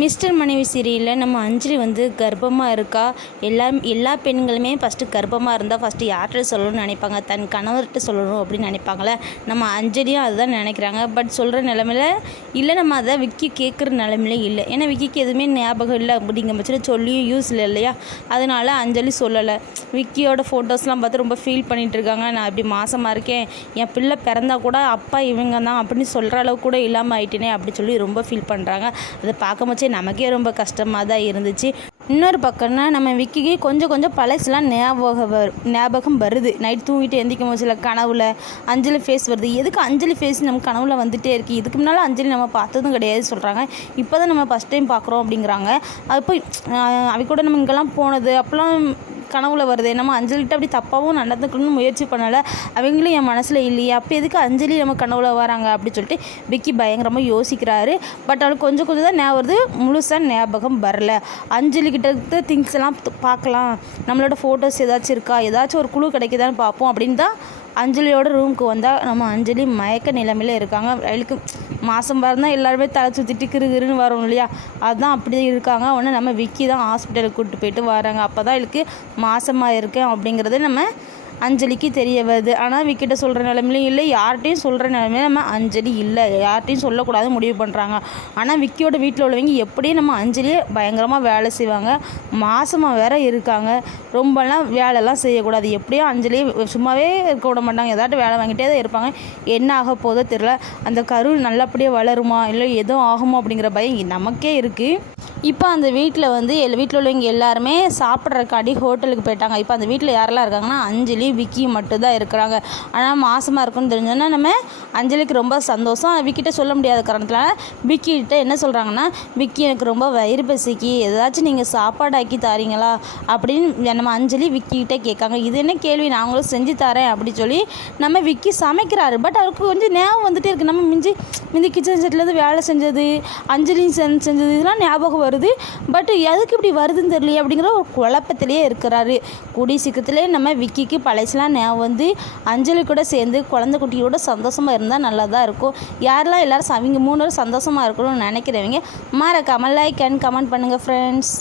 Mister மனைவி சீரியலில் நம்ம அஞ்சலி வந்து கர்ப்பமாக இருக்கா. எல்லா பெண்களுமே ஃபஸ்ட்டு கர்ப்பமாக இருந்தால் ஃபஸ்ட்டு யார்கிட்ட சொல்லணும்னு நினைப்பாங்க, தன் கணவர்கிட்ட சொல்லணும் அப்படின்னு நினைப்பாங்களே. நம்ம அஞ்சலியும் அதுதான் நினைக்கிறாங்க. பட் சொல்கிற நிலமையில இல்லை, நம்ம அதை விக்கி கேட்குற நிலமையில இல்லை. ஏன்னா விக்கிக்கு எதுவுமே ஞாபகம் இல்லை அப்படிங்கிற பட்சத்தில் சொல்லியும் யூஸ் இல்லை இல்லையா. அதனால அஞ்சலி சொல்லலை. விக்கியோட ஃபோட்டோஸ்லாம் பார்த்து ரொம்ப ஃபீல் பண்ணிகிட்டு இருக்காங்க. நான் இப்படி மாசமாக இருக்கேன், என் பிள்ளை பிறந்தா கூட அப்பா இவங்க தான் அப்படின்னு சொல்கிற அளவுக்கு கூட இல்லாமல் ஆயிட்டேனே அப்படி சொல்லி ரொம்ப ஃபீல் பண்ணுறாங்க. அதை பார்க்கும்போது நமக்கே ரொம்ப கஷ்டமாக தான் இருந்துச்சு. இன்னொரு பக்கம்னா நம்ம விக்கிக்கு கொஞ்சம் பழசுலாம் ஞாபகம் வருது. நைட் தூங்கிட்டு எந்திக்கும் போது சில கனவுல அஞ்சலி ஃபேஸ் வருது. எதுக்கு அஞ்சலி ஃபேஸ் நம்ம கனவுல வந்துகிட்டே இருக்குது, இதுக்கு முன்னால் அஞ்சலி நம்ம பார்த்ததும் கிடையாது சொல்கிறாங்க. இப்போ தான் நம்ம ஃபஸ்ட் டைம் பார்க்குறோம் அப்படிங்கிறாங்க. அப்போ அவ கூட நம்ம இங்கெல்லாம் போனது அப்போலாம் கனவுல வருது. நம்ம அஞ்சலிகிட்ட அப்படி தப்பாகவும் நடந்துக்கணும்னு முயற்சி பண்ணலை. அவங்களும் என் மனசில் இல்லையே, அப்போ எதுக்கு அஞ்சலி நம்ம கனவுல வராங்க அப்படின்னு சொல்லிட்டு விக்கி பயங்கரமாக யோசிக்கிறாரு. பட் அவளுக்கு கொஞ்சம் தான் ஞாபகம் வருது, முழுசாக ஞாபகம் வரல. அஞ்சலிக்கிட்ட திங்ஸ் எல்லாம் பார்க்கலாம், நம்மளோட ஃபோட்டோஸ் ஏதாச்சும் இருக்கா, ஏதாச்சும் ஒரு குழு கிடைக்குதான்னு பார்ப்போம் அப்படின்னு தான் அஞ்சலியோட ரூமுக்கு வந்தால் நம்ம அஞ்சலி மயக்க நிலைமையில் இருக்காங்க. அவளுக்கு மாதம் பிறந்தால் எல்லாருமே தலை சுற்றிட்டு கிருன்னு வரும் இல்லையா, அதுதான் அப்படி இருக்காங்க. உடனே நம்ம விக்கி தான் ஹாஸ்பிட்டலுக்கு கூப்பிட்டு போயிட்டு வராங்க. அப்போ தான் அவளுக்கு மாசமாக இருக்கேன் அப்படிங்கிறது நம்ம அஞ்சலிக்கு தெரிய வருது. ஆனால் விக்கிட்ட சொல்கிற நிலைமையிலும் இல்லை, யார்கிட்டையும் சொல்கிற நிலைமையில நம்ம அஞ்சலி இல்லை, யார்கிட்டையும் சொல்லக்கூடாது முடிவு பண்ணுறாங்க. ஆனால் விக்கியோட வீட்டில் உள்ளவங்க எப்படியும் நம்ம அஞ்சலியை பயங்கரமாக வேலை செய்வாங்க. மாசமாக வேற இருக்காங்க, ரொம்பலாம் வேலைலாம் செய்யக்கூடாது. எப்படியும் அஞ்சலியை சும்மாவே இருக்க விட மாட்டாங்க, ஏதாட்டும் வேலை வாங்கிட்டே தான் இருப்பாங்க. என்ன ஆக போதோ தெரில, அந்த கரு நல்லபடியாக வளருமா இல்லை எதுவும் ஆகுமோ அப்படிங்கிற பயம் நமக்கே இருக்குது. இப்போ அந்த வீட்டில் வந்து வீட்டில் உள்ளவங்க எல்லாருமே சாப்பிட்றக்காடி ஹோட்டலுக்கு போயிட்டாங்க. இப்போ அந்த வீட்டில் யாரெல்லாம் இருக்காங்கன்னா அஞ்சலி விக்கி மட்டும்தான் இருக்கிறாங்க. ஆனால் மாசமாக இருக்குன்னு தெரிஞ்சோன்னா நம்ம அஞ்சலிக்கு ரொம்ப சந்தோஷம். விக்கிட்ட சொல்ல முடியாத காரணத்தில் விக்கிட்ட என்ன சொல்கிறாங்கன்னா, விக்கி எனக்கு ரொம்ப வயிறு பசிக்கு, ஏதாச்சும் நீங்கள் சாப்பாடு ஆக்கி தாரீங்களா அப்படின்னு நம்ம அஞ்சலி விக்கிட்ட கேட்காங்க. இது என்ன கேள்வி, நாங்களும் செஞ்சு தரேன் அப்படி சொல்லி நம்ம விக்கி சமைக்கிறாரு. பட் அவருக்கு கொஞ்சம் ஞாபகம் வந்துகிட்டே இருக்குது. நம்ம மிந்தி கிச்சன் செட்லேருந்து வேலை செஞ்சது, அஞ்சலி செஞ்சது இதெல்லாம் ஞாபகம் வருது. பட் எதுக்கு இப்படி வருதுன்னு தெரியல அப்படிங்கிற ஒரு குழப்பத்திலே இருக்கிறாரு. கூடிய சீக்கிரத்திலே நம்ம விக்கிக்கு பழசெலாம் வந்து அஞ்சலி கூட சேர்ந்து குழந்தை குட்டியோட சந்தோஷமாக இருந்தால் நல்லா தான் இருக்கும். யாரெல்லாம் எல்லோரும் அவங்க 3 பேரும் சந்தோஷமாக இருக்கணும்னு நினைக்கிறவங்க மறக்காமல் லைக் அண்ட் கமெண்ட் பண்ணுங்கள் ஃப்ரெண்ட்ஸ்.